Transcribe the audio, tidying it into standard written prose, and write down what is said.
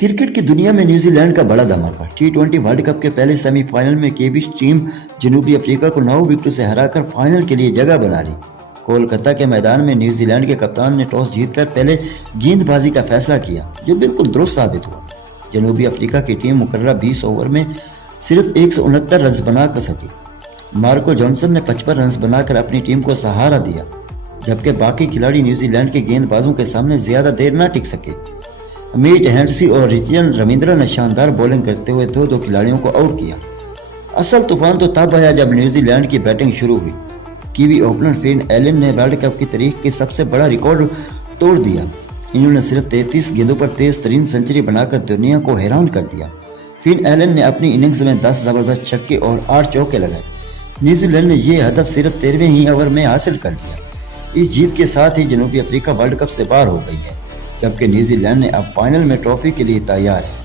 Cricket की दुनिया में न्यूजीलैंड का बड़ा धमाका। टी20 वर्ल्ड कप के पहले सेमीफाइनल में केविश टीम जनूबी अफ्रीका को 9 विकेट से हराकर फाइनल के लिए जगह बना ली। कोलकाता के मैदान में न्यूजीलैंड के कप्तान ने टॉस जीतकर पहले गेंदबाजी का फैसला किया, जो बिल्कुल दुरुस्त साबित हुआ। जनूबी अफ्रीका की टीम मुकर्ररा 20 ओवर में सिर्फ 169 रन बना सकी। मार्को जॉनसन ने 55 रन बनाकर अपनी टीम को सहारा दिया, जबकि बाकी खिलाड़ी न्यूजीलैंड के गेंदबाजों के सामने ज्यादा देर न टिक सके। मीट हेंडसी और रिचियन रविंद्रा ने शानदार बॉलिंग करते हुए दो खिलाड़ियों को आउट किया। असल तूफान तो तब आया जब न्यूजीलैंड की बैटिंग शुरू हुई। कीवी ओपनर फिन एलन ने वर्ल्ड कप की तारीख के सबसे बड़ा रिकॉर्ड तोड़ दिया। इन्होंने सिर्फ 33 गेंदों पर तेज तरीन सेंचुरी बनाकर दुनिया को हैरान कर दिया। फिन एलन ने अपनी इनिंग्स में 10 जबरदस्त छक्के और 8 चौके लगाए। न्यूजीलैंड ने यह हदफ सिर्फ 13वें ही ओवर में हासिल कर लिया। इस जीत के साथ ही जनूबी अफ्रीका वर्ल्ड कप से बाहर हो गई है, जबकि न्यूजीलैंड ने अब फाइनल में ट्रॉफी के लिए तैयार है।